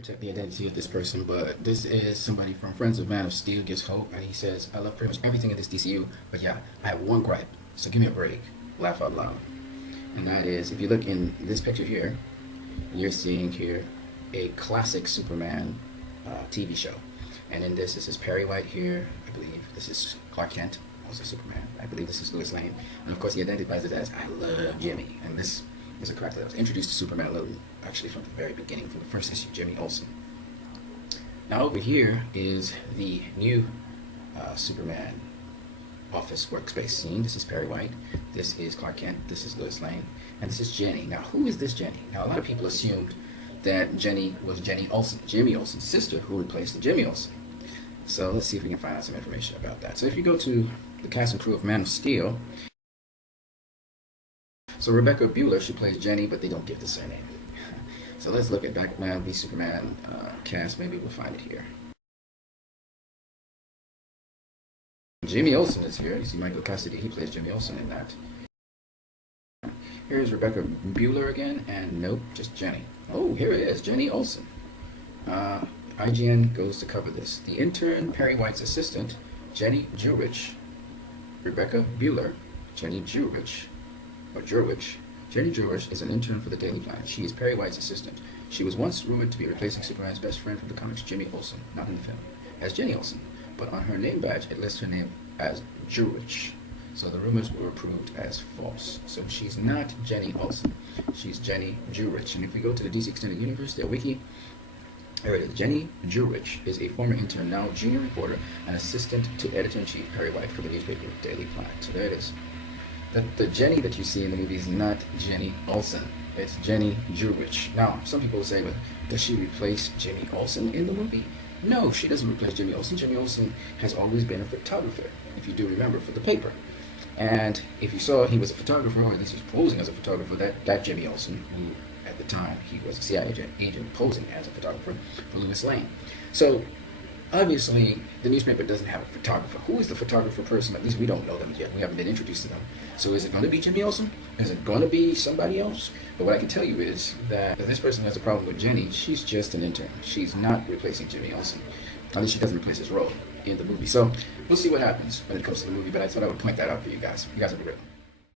protect the identity of this person, but this is somebody from Friends of Man of Steel gives hope, and he says, I love pretty much everything in this DCU, but yeah, I have one gripe, so give me a break. Laugh out loud. And that is, if you look in this picture here, you're seeing here a classic Superman TV show. And in this is Perry White here, I believe. This is Clark Kent, also Superman. I believe this is Lois Lane. And of course he identifies it as, I love Jimmy. And this is a character that was introduced to Superman actually from the very beginning, from the first issue, Jimmy Olsen. Now over here is the new Superman office workspace scene. This is Perry White, this is Clark Kent, this is Lois Lane, and this is Jenny. Now who is this Jenny? Now a lot of people assumed that Jenny was Jenny Olsen, Jimmy Olsen's sister, who replaced the Jimmy Olsen. So let's see if we can find out some information about that. So if you go to the cast and crew of Man of Steel, so Rebecca Bueller, she plays Jenny, but they don't give the surname. So let's look at Batman v Superman cast. Maybe we'll find it here. Jimmy Olsen is here. You see Michael Cassidy, he plays Jimmy Olsen in that. Here's Rebecca Bueller again, and nope, just Jenny. Oh, here it is, Jenny Olsen. IGN goes to cover this. The intern, Perry White's assistant, Jenny Jurich. Rebecca Bueller, Jenny Jurich, or Jurwich. Jenny Jurich is an intern for the Daily Planet. She is Perry White's assistant. She was once rumored to be replacing Superman's best friend from the comics, Jimmy Olsen, not in the film, as Jenny Olsen. But on her name badge, it lists her name as Jurich. So the rumors were proved as false. So she's not Jenny Olsen. She's Jenny Jurich. And if we go to the DC Extended Universe, their wiki, here it is. Jenny Jurich is a former intern, now junior reporter, and assistant to editor-in-chief Perry White for the newspaper Daily Planet. So there it is. The Jenny that you see in the movie is not Jenny Olsen. It's Jenny Jurich. Now, some people will say, but does she replace Jimmy Olsen in the movie? No, she doesn't replace Jimmy Olsen. Jimmy Olsen has always been a photographer, if you do remember, for the paper. And if you saw he was a photographer, or at least he was posing as a photographer, that Jimmy Olsen, who at the time he was a CIA agent posing as a photographer for Lois Lane. So obviously the newspaper doesn't have a photographer. Who is the photographer person? At least we don't know them yet. We haven't been introduced to them. So is it going to be Jimmy Olsen? Is it going to be somebody else? But what I can tell you is that if this person has a problem with Jenny, she's just an intern. She's not replacing Jimmy Olsen. At least she doesn't replace his role in the movie. So we'll see what happens when it comes to the movie, but I thought I would point that out for you guys. You guys have a great one.